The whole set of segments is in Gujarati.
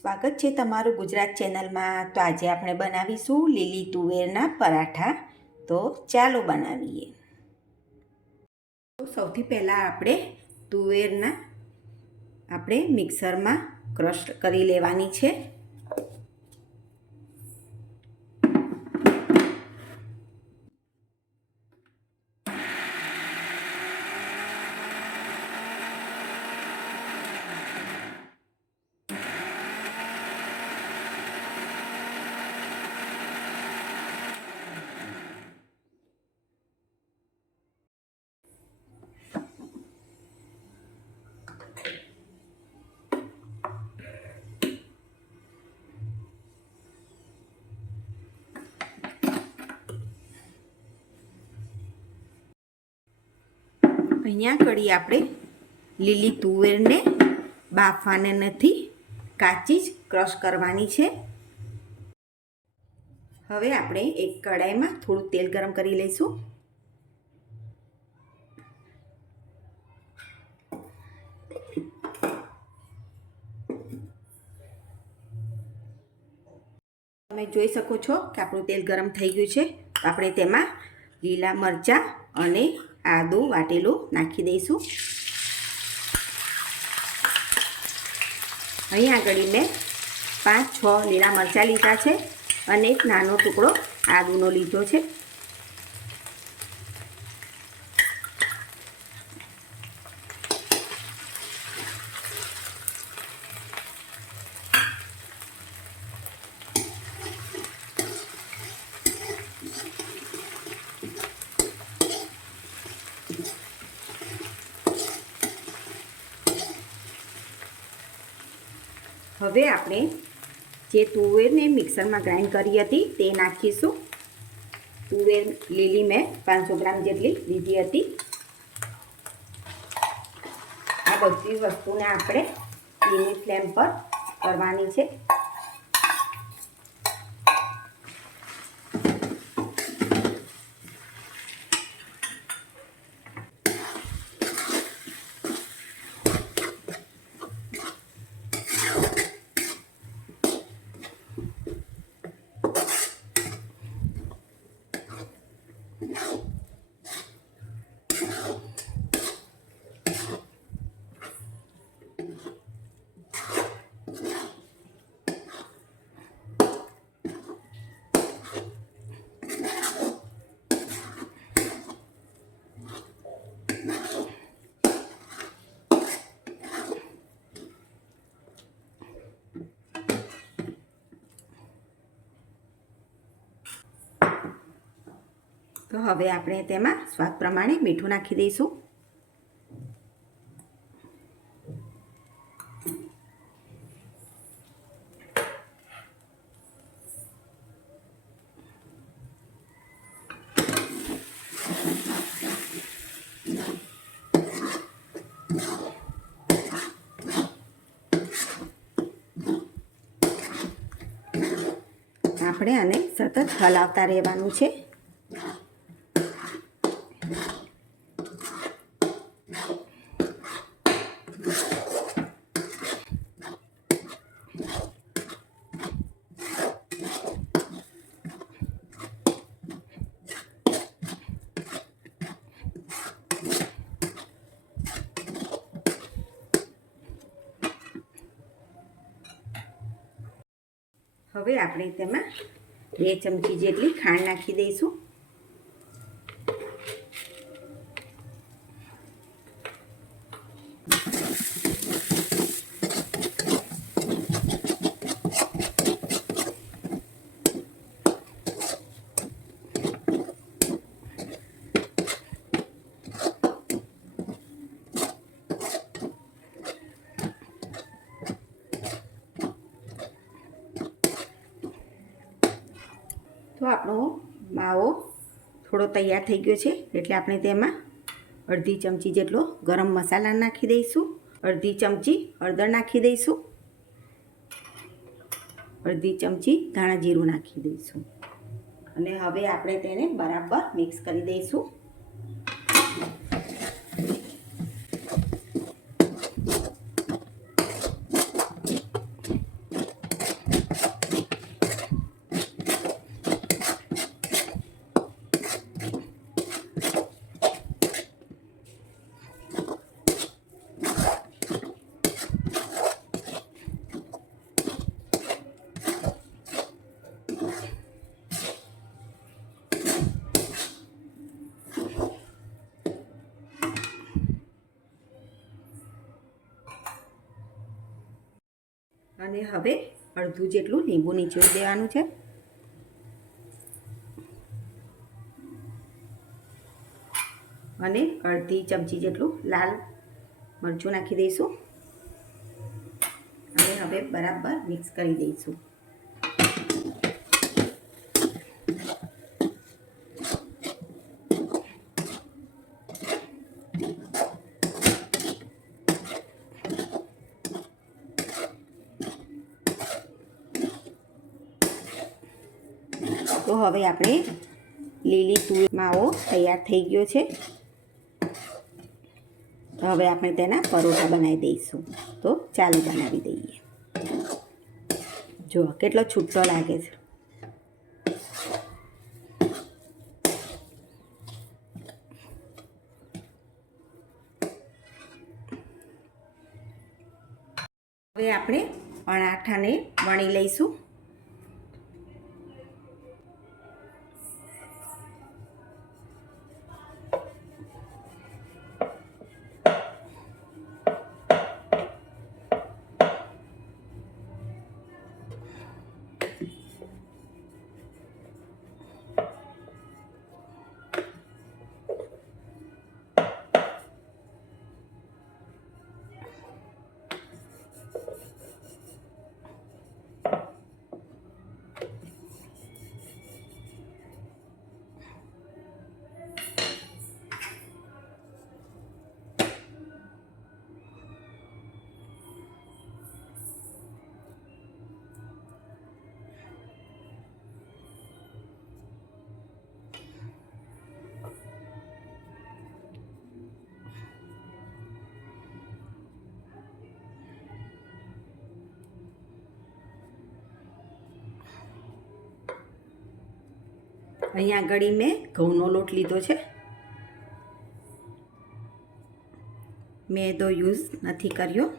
સ્વાગત છે તમારું ગુજરાત ચેનલમાં. તો આજે આપણે બનાવીશું લીલી તુવેરના પરાઠા. તો ચાલો બનાવીએ. તો સૌથી પહેલાં આપણે તુવેરના આપણે મિક્સરમાં ક્રશ કરી લેવાની છે. અહીંયા કડી આપણે લીલી તુવેરને બાફવાને નથી, કાચી જ ક્રશ કરવાની છે. હવે આપણે એક કડાઈમાં થોડું તેલ ગરમ કરી લઈશું. તમે જોઈ શકો છો કે આપણું તેલ ગરમ થઈ ગયું છે. આપણે તેમાં લીલા મરચાં અને આદું વાટેલું નાખી દઈશું. અહીં આગળ મેં પાંચ, છ લીલા મરચાં લીધા છે અને એક નાનો ટુકડો આદુનો લીધો છે. હવે આપણે જે તુવેરને મિક્સરમાં ગ્રાઇન્ડ કરી હતી તે નાખીશું. તુવેર લીલી મેં પાંચસો ગ્રામ જેટલી લીધી હતી. આ બધી વસ્તુને આપણે ધીમી ફ્લેમ પર કરવાની છે. તો હવે આપણે તેમાં સ્વાદ પ્રમાણે મીઠું નાખી દઈશું. આપણે આને સતત હલાવતા રહેવાનું છે. હવે આપણે તેમાં બે ચમચી જેટલી ખાંડ નાખી દઈશું. તો આપણો માવો થોડો તૈયાર થઈ ગયો છે. એટલે આપણે તેમાં અડધી ચમચી જેટલો ગરમ મસાલા નાખી દઈશું. અડધી ચમચી હળદર નાખી દઈશું. અડધી ચમચી ધાણા જીરું નાખી દઈશું. અને હવે આપણે તેને બરાબર મિક્સ કરી દઈશું. અને હવે અડધું જેટલું લીંબુ નીચોવી દેવાનું છે. અને અડધી ચમચી જેટલું લાલ મરચું નાખી દઈશું. અને હવે બરાબર મિક્સ કરી દઈશું. હવે આપણે લીલી તુર માવો તૈયાર થઈ ગયો છે. તો હવે આપણે તેના પરોઠા બનાવી દઈશું. તો ચાલો બનાવી દઈએ. જુઓ કેટલો છૂટો લાગે છે. હવે આપણે અણાઠાને વણી લઈશું. અહીંયા આગળ મેં ઘઉંનો લોટ લીધો છે. મેં તો યુઝ નથી કર્યો.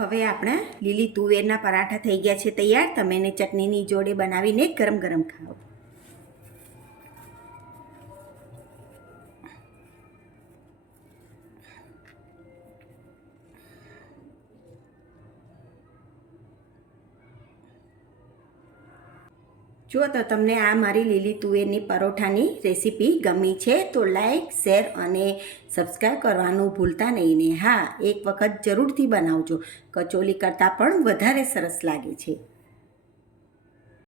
હવે આપણા લીલી તુવેરના પરાઠા થઈ ગયા છે તૈયાર. તમે એને ચટણીની જોડે બનાવીને ગરમ ગરમ ખાઓ. જો તો તમને આ મારી લીલી તુવેરની પરોઠાની રેસીપી ગમી છે, તો લાઈક, શેર અને સબસ્ક્રાઈબ કરવાનું ભૂલતા નહીં ને. હા, એક વખત જરૂરથી બનાવજો. કચોલી કરતાં પણ વધારે સરસ લાગે છે.